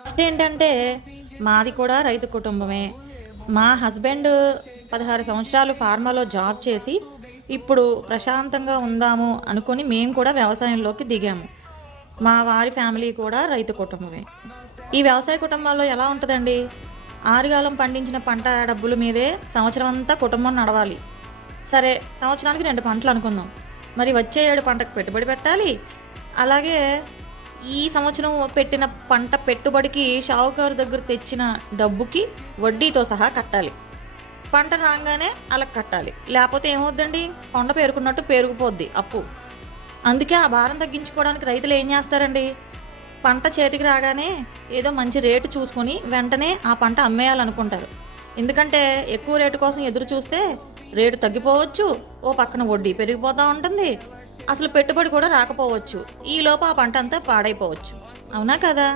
First ఏంటంటే, మాది కూడా రైతు కుటుంబమే. మా హస్బెండ్ 16 సంవత్సరాలు ఫార్మాలో జాబ్ చేసి, ఇప్పుడు ప్రశాంతంగా ఉందాము అనుకుని మేము కూడా వ్యవసాయంలోకి దిగాము. మా వారి ఫ్యామిలీ కూడా రైతు కుటుంబమే. ఈ వ్యవసాయ కుటుంబాల్లో ఎలా ఉంటదండి, ఆరుగాలం పండించిన పంట డబ్బుల మీదే సంవత్సరం అంతా కుటుంబం నడవాలి. సరే, సంవత్సరానికి 2 పంటలనుకుందాం. మరి వచ్చే ఏడు పంటకు పెట్టుబడి పెట్టాలి. అలాగే ఈ సంవత్సరం పెట్టిన పంట పెట్టుబడికి షావుకారు దగ్గర తెచ్చిన డబ్బుకి వడ్డీతో సహా కట్టాలి. పంట రాంగానే ఆళ్ళకి కట్టాలి. లేపోతే ఏమవుద్దండి, కొండ పేరుకున్నట్టు పేరుకుపోద్ది అప్పు. అందుకే ఆ భారం తగ్గించుకోవడానికి రైతులు ఏం చేస్తారండి, పంట చేతికి రాగానే ఏదో మంచి రేటు చూసుకొని వెంటనే ఆ పంట అమ్మేయాలనుకుంటారు. ఎందుకంటే ఎక్కువ రేటు కోసం ఎదురు చూస్తే రేటు తగ్గిపోవచ్చు, ఓ పక్కన వడ్డీ పెరిగిపోతా ఉంటుంది, అసలు పెట్టుబడి కూడా రాకపోవచ్చు. ఈలోపు ఆ పంట అంతా పాడైపోవచ్చు. అవునా కదా?